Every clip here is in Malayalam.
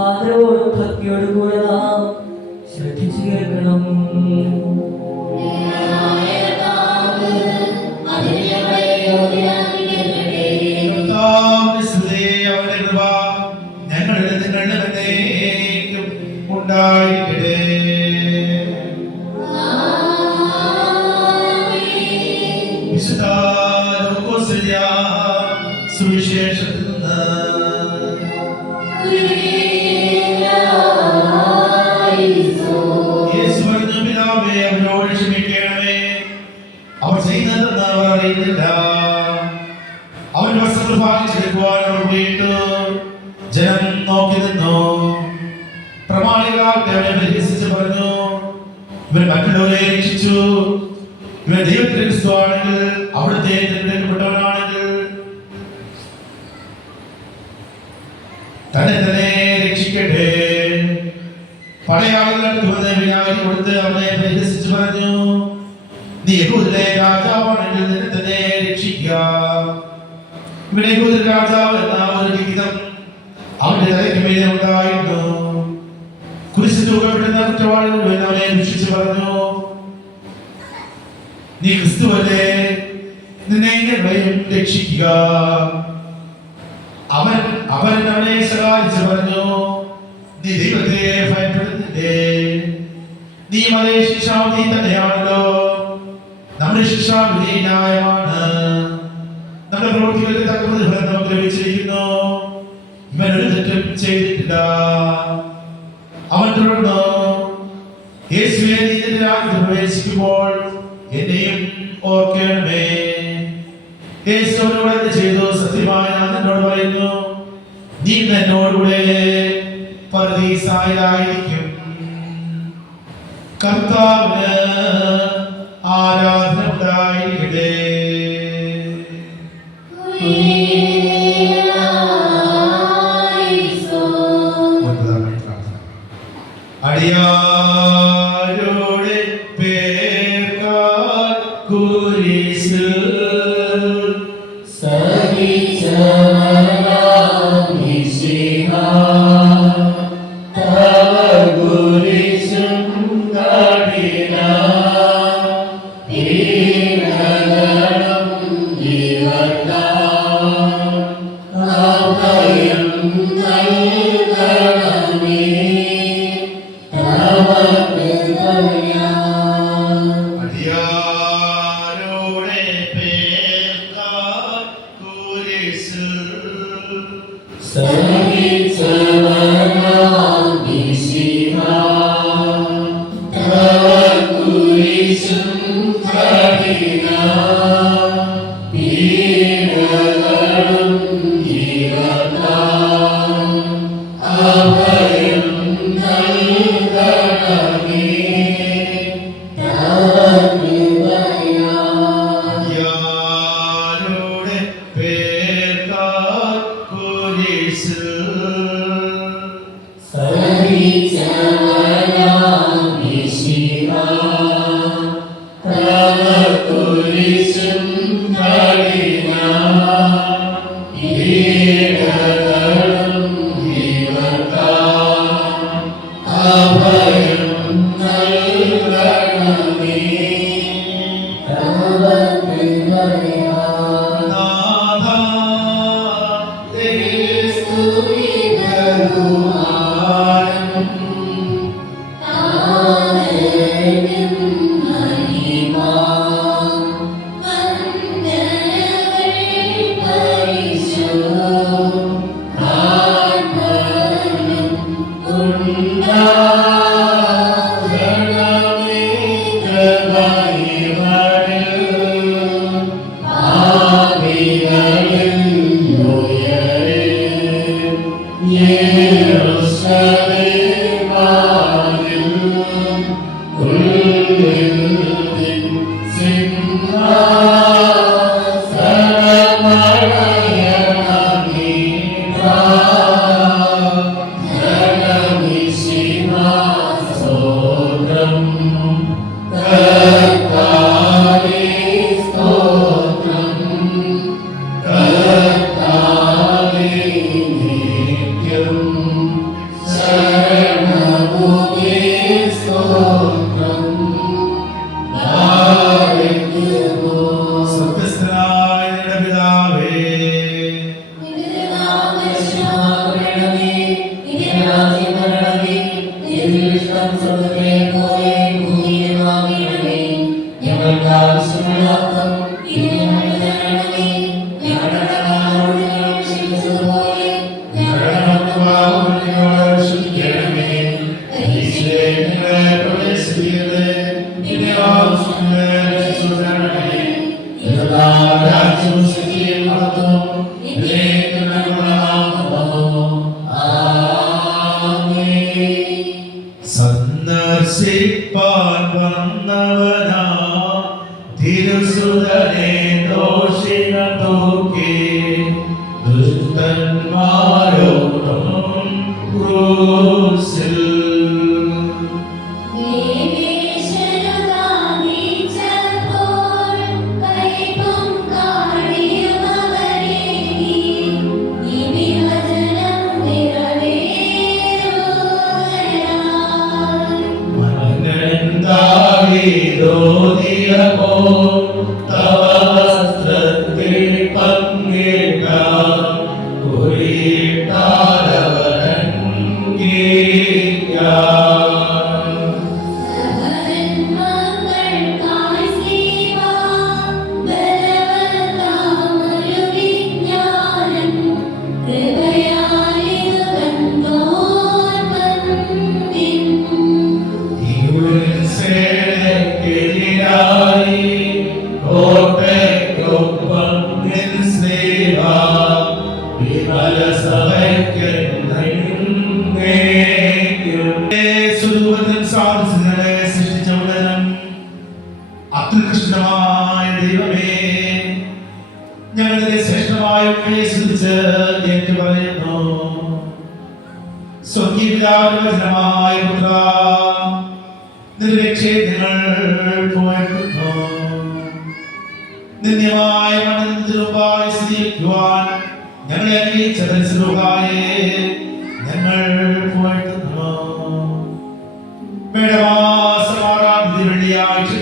ആദരവോടും ഭക്തിയോടും കൂടെ നാം ശ്രദ്ധിച്ചു കേൾക്കണം. സുവിശേഷത്തിൽ അവരോട് ക്ഷമിക്കണമേ, അവർ ചെയ്യുന്നതെന്ന് അവർ അറിയുന്നില്ല. അവന്റെ വസ്ത്രങ്ങൾ ഭാഗിച്ചെടുക്കുവാൻ അവർ വീട്ടു. ജനം നോക്കി നിന്നു. പ്രമാണികൾ അവനെ പരിഹസിച്ച് പറഞ്ഞു, ഇവൻ മറ്റുള്ളവരെ രക്ഷിച്ചു. ഇവൻ ദൈവത്തിന്റെ ക്രിസ്തുവാണെങ്കിൽ, അവിടുത്തെ തിരഞ്ഞെടുക്കപ്പെട്ടവനാണെങ്കിൽ തന്നെ തന്നെ രക്ഷിക്കട്ടെ. പടയാളികൾ വിനാഗിരി കൊടുത്ത് അവനെ പരിഹസിച്ച് പറഞ്ഞു, നീ യഹൂദരുടെ രാജാവാണെങ്കിൽ നിന്നെ തന്നെ രക്ഷിക്കുക. ഇവൻ യഹൂദരുടെ രാജാവ് എന്ന ഒരു ലിഖിതം അവന്റെ തലയ്ക്ക് മീതെ ഉണ്ടായിരുന്നു. കുരിശിൽ തൂക്കപ്പെടുന്ന കുറ്റവാളികൾ അവനെ ദുഷിച്ച് പറഞ്ഞു, നീ ക്രിസ്തുവല്ലേ, നിന്നെ രക്ഷിക്കുക. അവൻ അവനെ സഹായിച്ച് പറഞ്ഞു, നീ ദൈവത്തെ ഭയപ്പെടുന്നില്ലേ? നീ അതേ ശിക്ഷാവിധി തന്നെയാണല്ലോ. നമ്മുടെ ശിക്ഷാവിധി ന്യായമാണ്. നമ്മുടെ പ്രവൃത്തികൾക്ക് തക്ക പ്രതിഫലം നമുക്ക് ലഭിച്ചിരിക്കുന്നു. ഇവൻ ഒരു തെറ്റും ചെയ്തിട്ടില്ല. അവൻ തുടർന്നു, യേശുവേ, നീ നിന്റെ രാജ്യത്തിൽ പ്രവേശിക്കുമ്പോൾ എന്നെയും ഓർക്കണമേ. യേശു അവനോട് എന്ത് ചെയ്തു? സത്യമായി ഞാൻ നിന്നോട് പറയുന്നു, നീ എന്നോടുകൂടെ പരദീസായിലായിരിക്കും. കർത്താവിന് ആരാധന ഉണ്ടായിരിക്കട്ടെ. അടിയാരോടെ പേർക്കാൽ കുരിശിൽ Be പേർക്കായി കുരിശിൽ സന്ദർശിപ്പാൻ വന്നവനാ തിരുസുതനെ ദോഷിന തൂക്കി ദുഷ്ടന്മാരോടും ക്രൂശിൽ അത്യുത്കൃഷ്ടമായ ദൈവമേ, ഞങ്ങളുടെ ശ്രേഷ്ഠമായ ഏറ്റു പറയുന്നു. സ്വകീയമായ പുത്ര, നിർരക്ഷേതങ്ങൾ പോയിട്ടുന്നു. നിന്ദ്യമായ മണ്ണിൽ സ്ഥിതിക്കുവാൻ ഞങ്ങളെ അറിയിച്ചതനുസരിച്ച് ഞങ്ങൾ പോയിട്ടുന്നു. വെള്ളിയാഴ്ച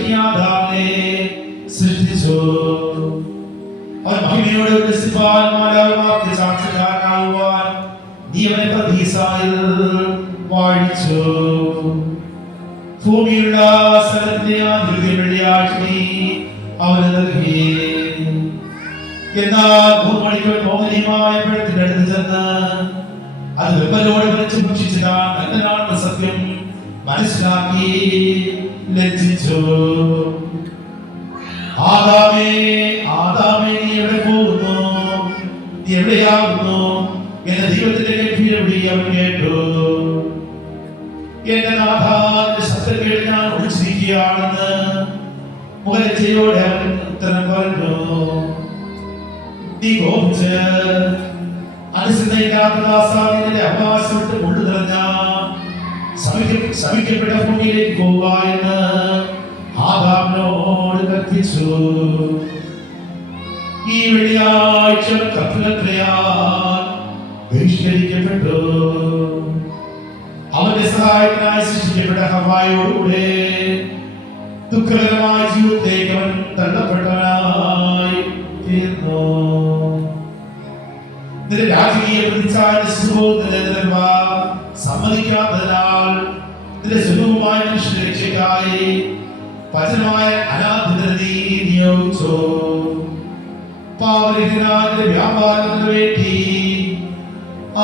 സൃഷ്ടിച്ചു. അവൻ മഹിമയോടെ മാലാഖമാർക്ക് സാക്ഷ്യക്കാരനാകുവാൻ നീ അവനെ പർദീസായിൽ വാഴിച്ചു. ഭൂമിയുള്ള സ്ഥലത്തിന്റെ ആദ്യ വെള്ളിയാഴ്ച അവന് നൽകി. എന്നാൽ ഭൂമണിക്ക് മോഹനീയമായ പഴത്തിന്റെ അടുത്ത് ചെന്ന് അത് വെമ്പലോടെ വലിച്ചു ഭക്ഷിച്ചതാണ് നല്ലതാണെന്ന സത്യം മനസ്സിലാക്കി ലജ്ജിച്ചു. ആദാമേ, ആദാമേ, നീ എവിടെ പോകുന്നു? നീ എവിടെയാകുന്നു? എന്റെ ദൈവത്തിന്റെ ഗംഭീരവിളി അവൻ കേട്ടു. എന്റെ നാഥാന്റെ ശബ്ദം കേട്ട് ഞാൻ ഒളിച്ചിരിക്കുകയാണെന്ന് മുഖലജ്ജയോടെ അവൻ ഉത്തരം പറഞ്ഞു. നീ കോപിച്ച് അനുസൃതയില്ലാത്ത ദാസാദിന്റെ അവകാശം വിട്ട് കൊണ്ടു നിറഞ്ഞ ശമിക്കപ്പെട്ട ഭൂമിയിലേക്ക് പോവുക എന്ന് ആദാമിനോട് കൽപ്പിച്ചു. ഈ വെള്ളിയാഴ്ച കപ്പലത്രയാൽ ബഹിഷ്കരിക്കപ്പെട്ടു. അവന്റെ സഹായത്തിനായി സൃഷ്ടിക്കപ്പെട്ട ഹവ്വായോടുകൂടെ ദുഃഖകരമായ ജീവിതത്തിലേക്ക് അവൻ തള്ളപ്പെട്ടവനായി തീർന്നു. നിന്റെ രാജകീയ സമ്മതിക്കാത്തതിനാൽ നിന്റെ സ്വരൂപമായ മനുഷ്യന്റെ രക്ഷയ്ക്കായി പചനമായ അനാഥിതരെ നിയോഗിച്ചു. പാവരഹിതനായ വ്യാപാരത്തിന് വേണ്ടി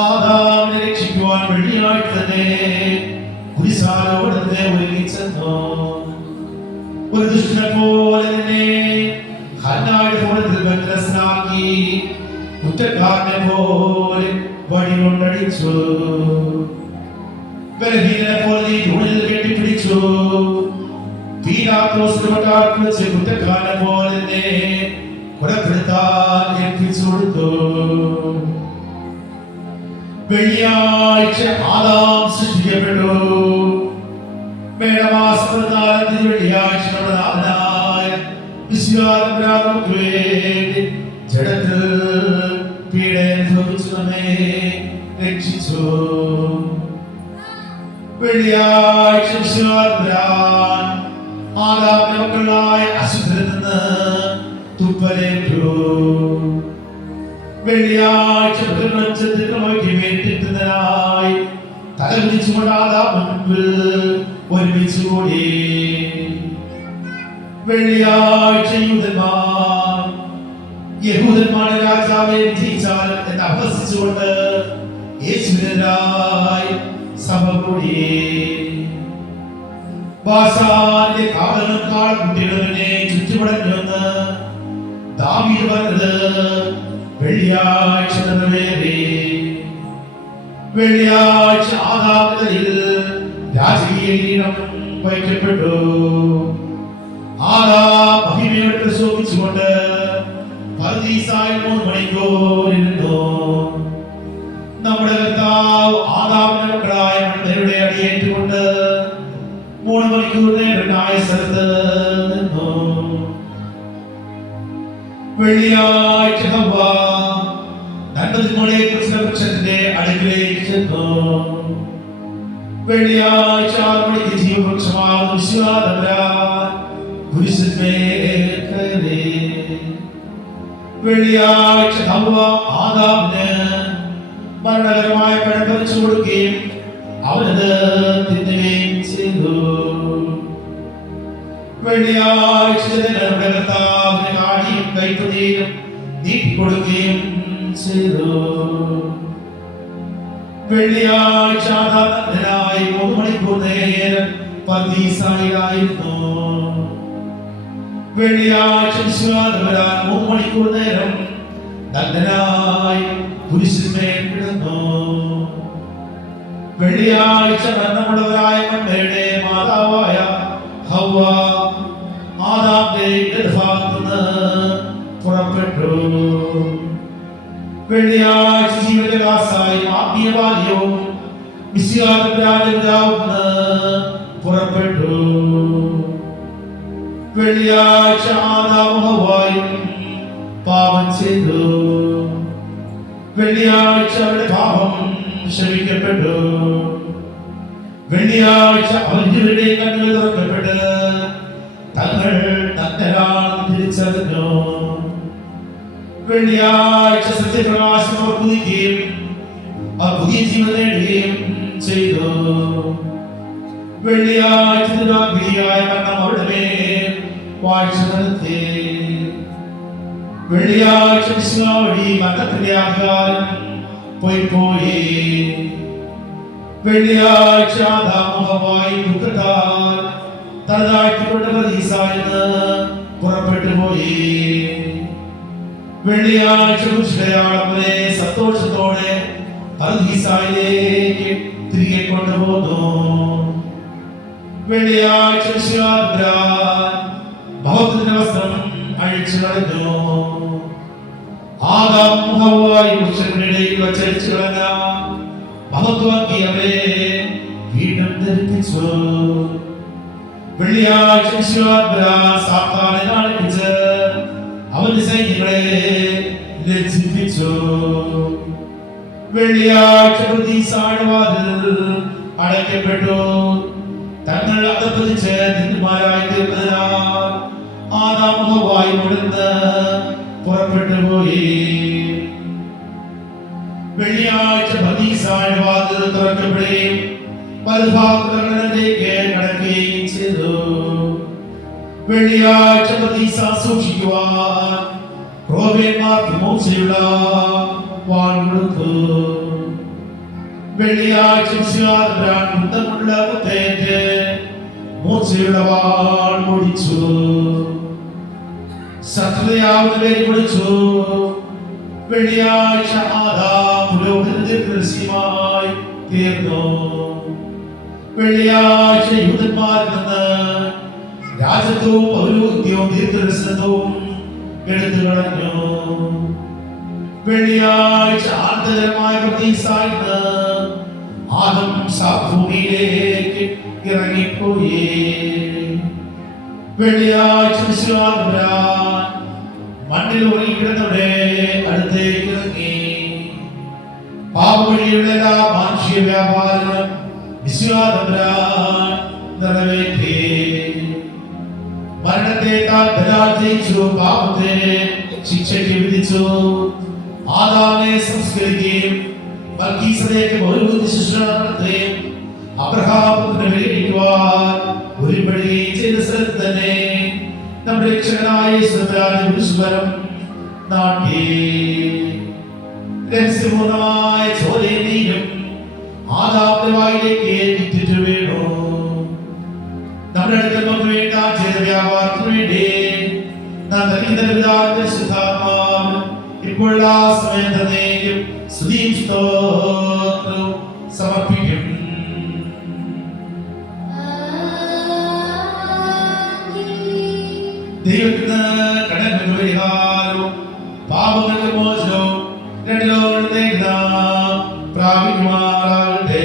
ആദാമിനെ രക്ഷിക്കുവാൻ വെള്ളിയാഴ്ച തന്നെ കുരിശാരോടത്തെ ഒരുങ്ങിച്ചെന്നു. ഒരു ദുഷ്ടനെ പോലെ നിന്നെ ഹന്നായുടെ ഭവനത്തിൽ ബന്ധനസ്ഥനാക്കി കുറ്റക്കാരനെ പോലെ വടി കൊണ്ടടിച്ചു. ബലഹീനനെ പോലെ നീ തൂണിൽ കെട്ടിപ്പിടിച്ചു. പീലാത്തോസിന്റെ കൊട്ടാരത്തിൽ വെച്ച് കുറ്റക്കാരനെ പോലെ നിന്നെ കൊലപ്പെടുത്താൻ ഏൽപ്പിച്ചു കൊടുത്തു. വെള്ളിയാഴ്ച ആദാം സൃഷ്ടിക്കപ്പെട്ടു. മേടമാസം 14 വെള്ളിയാഴ്ച നമ്മുടെ നാഥനായ വിശ്വാസപ്രാപ്തിക്ക് വേണ്ടി ജഡത്തിൽ പീഡ അനുഭവിച്ചു നമ്മെ രക്ഷിച്ചു. വെള്ളിയാഴ്ച വിശ്വാസപ്രാൻ ആദാമിന്റെ മക്കളായ അശുദ്ധരിൽ നിന്ന് തുപ്പലേറ്റു. വെള്ളിയാഴ്ച വേണ്ടിനായി തലകുതിച്ചുകൊണ്ട് ആദാം മുൻപിൽ ഒരുമിച്ച് കൂടി. വെള്ളിയാഴ്ച യഹൂദന്മാരുടെ രാജാവെ വിജയിച്ചാൽ എന്ന് അഭ്യസിച്ചുകൊണ്ട് യേശുവിനായി സഭ കൂടി. ബാശാനിലെ കാവലും കാളക്കുട്ടികളെ ചുറ്റുപടഞ്ഞെന്ന് ദാവീദ് പറഞ്ഞത് വെള്ളിയാഴ്ച നിറവേറി. വെള്ളിയാഴ്ച ആദാമിൽ രാജകീയ കിരീടം വഹിക്കപ്പെട്ടു. ആദാം മഹിമയോടെ പ്രശോഭിച്ചുകൊണ്ട് പർദീസായിൽ 3 മണിക്കൂർ ഇരുന്നു. നമ്മുടെ കർത്താവ് ആദാമിന്റെ മക്കളായ മണ്ഡലയുടെ അടിയേറ്റുകൊണ്ട് 3 മണിക്കൂർ നേരനായ സ്ഥലത്ത് നിന്നു. വെള്ളിയാഴ്ച ഹവ്വ നന്മതിന്മകളെക്കുറിച്ചുള്ള വൃക്ഷത്തിന്റെ അടുക്കലേക്ക് ചെന്നു. വെള്ളിയാഴ്ച 6 മണിക്ക് ജീവവൃക്ഷമാകുന്ന വിശ്വാസപരാൻ കുരിശിന്മേൽ കയറി. വെള്ളിയാഴ്ച ഹവ്വ ആദാമിന് മരണകരമായ പഴം പറിച്ചു കൊടുക്കുകയും അവനത് തിന്നുകയും ചെയ്തു. വെള്ളിയാഴ്ച നമ്മുടെ കർത്താവിന് കാടിയും കൈപ്പതിയും നീട്ടിക്കൊടുക്കുകയും ചെയ്തു. വെള്ളിയാഴ്ച ആദാമിനായി 3 മണിക്കൂർ നേരം പർദീസായിലായിരുന്നു. വെള്ളിയാഴ്ച വിശ്വാസപരാൻ 3 മണിക്കൂർ നേരം നഗ്നനായി കുരിശിന്മേൽ കിടന്നു. വെള്ളിയാഴ്ച മരണമുള്ളവരായ മണ്ഡലയുടെ മാതാവായ ഹവ്വ ആദാമിന്റെ ഇടഭാഗത്ത് നിന്ന് പുറപ്പെട്ടു. വെള്ളിയാഴ്ച ജീവജാസായി ആത്മീയ ബാല്യവും വിശ്വാസപ്രാപ്തിയാവുന്ന പുറപ്പെട്ടു. വെള്ളിയാഴ്ച ആദാമും ഹവ്വയും പാപം ചെയ്തു. വെള്ളിയാഴ്ച അവരുടെ പാപം ക്ഷമിക്കപ്പെട്ടു. വെള്ളിയാഴ്ച അവരുടെ കണ്ണുകൾ തുറക്കപ്പെട്ട് തങ്ങൾ നഗ്നരാണെന്ന് തിരിച്ചറിഞ്ഞു. വെള്ളിയാഴ്ച സത്യപ്രകാശം അവർ പുതുക്കുകയും അവർ പുതിയ ജീവൻ നേടുകയും ചെയ്തു. വെള്ളിയാഴ്ച മരണം അവരുടെ മേൽ വാഴ്ച നടത്തി. വെള്ളിയാഴ്ച വഴി മരണത്തിന്റെ അധികാരം പോയി. വെള്ളിയാഴ്ച ആദാമുമായി ദുഃഖത്താൽ തലതാഴ്ത്തിക്കൊണ്ട് പർദീസായിന്ന് പുറപ്പെട്ടു പോയി. വെള്ളിയാഴ്ച പുരുഷയാളെ സന്തോഷത്തോടെ പർദീസായിലേക്ക് തിരികെ കൊണ്ടുപോന്നു. വെള്ളിയാഴ്ച ഭവത്തിന്റെ വസ്ത്രം അഴിച്ചു കളഞ്ഞു. ആദാം ഹവ്വായി പുരുഷന്മാരുടെയിൽ വച്ചടിച്ചു കളഞ്ഞ മഹത്വാക്കി അവരെ വീണ്ടും ധരിപ്പിച്ചു. വെള്ളിയാഴ്ച സാത്താനെ നാണിപ്പിച്ച് അവന്റെ സൈന്യങ്ങളെ ലജ്ജിപ്പിച്ചു. വെള്ളിയാഴ്ച പ്രതീസാഴവാതിൽ അടയ്ക്കപ്പെട്ടു. തങ്ങൾ അധപ്പതിച്ച് നിന്മാരായി തീർന്നതിനാൽ ആദാം ഹവ്വായി മുടന്ന് പുറപ്പെട്ടു പോയി. വെള്ളിയാഴ്ച പ്രതീസാഴവാതിൽ തുറക്കപ്പെടുകയും വലഭാഗത്തേക്ക് കടക്കുകയും ചെയ്തു. വെള്ളിയാഴ്ച പ്രതീസ സൂക്ഷിക്കുവാൻ ക്രോവേന്മാർക്ക് മോശയുള്ള വാൾ കൊടുത്തു. വെള്ളിയാഴ്ച കുന്തമുള്ള കുത്തേറ്റ് മൂർച്ചയുള്ള വാൾ ഓടിച്ചു. ശത്രുതയാവുന്ന പേര് കൊടുത്തു. വെള്ളിയാഴ്ച ആദാം പുരോഹിതമായി തീർന്നു. വെള്ളിയാഴ്ച യൂതന്മാരിൽ നിന്ന് രാജത്വവും പൗരോഹിത്യവും ദീർഘദർശനവും എടുത്തു കളഞ്ഞു. വെള്ളിയാഴ്ച ആന്തരമായ പ്രതീസായിന്ന് ആദം ഭൂമിയിലേക്ക് ഇറങ്ങിപ്പോയി. വെള്ളിയാഴ്ച മണ്ണിൽ ഉറങ്ങിക്കിടന്നവരെ അടുത്തേക്ക് ഇറങ്ങി. പാപവഴിയുള്ള എല്ലാ മാനുഷിക വ്യാപാരം നിറവേറ്റി. മരണത്തെ താൻ ജയിച്ചു. പാപത്തെ ശിക്ഷയ്ക്ക് വിധിച്ചു. ആദാമിനെ സംസ്കരിക്കുകയും മൽക്കീസേദെക്ക് പൗരോഹിത്യ ശുശ്രൂഷ നടത്തുകയും അബ്രഹാമിനെ വിളിക്കുവാൻ ഒരുപെടുകയും ചെയ്ത സ്ഥലത്ത് തന്നെ നമ്മുടെ രക്ഷകനായ യേശുവിന്റെ കുരിശുമരം നാട്ടി. രഹസ്യപൂർണമായ ചോരയും നീരും ആദാമിന്റെ വായിലേക്ക് ഇറ്റിറ്റു വീണു. നമ്മുടെ അടുക്കൽ നമുക്ക് വേണ്ട ചെയ്ത വ്യാപാരത്തിന് വേണ്ടി നാം ഇപ്പോഴുള്ള സമയം തന്നെയും സ്തുതിയും സ്തോത്രവും സമർപ്പിക്കും. ദൈവത്തിന് കടങ്ങൾക്ക് പരിഹാരവും പാപങ്ങൾക്ക് മോചനവും രണ്ടിലോട്ട് പ്രാപിക്കുമാറാകട്ടെ.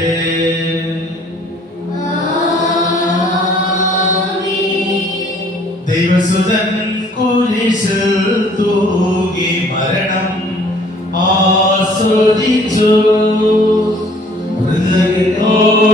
ദൈവസുതൻ കുരിശിൽ തൂകി മരണം ആസ്വദിച്ചു. ഹൃദയത്തോട്ടതകൾ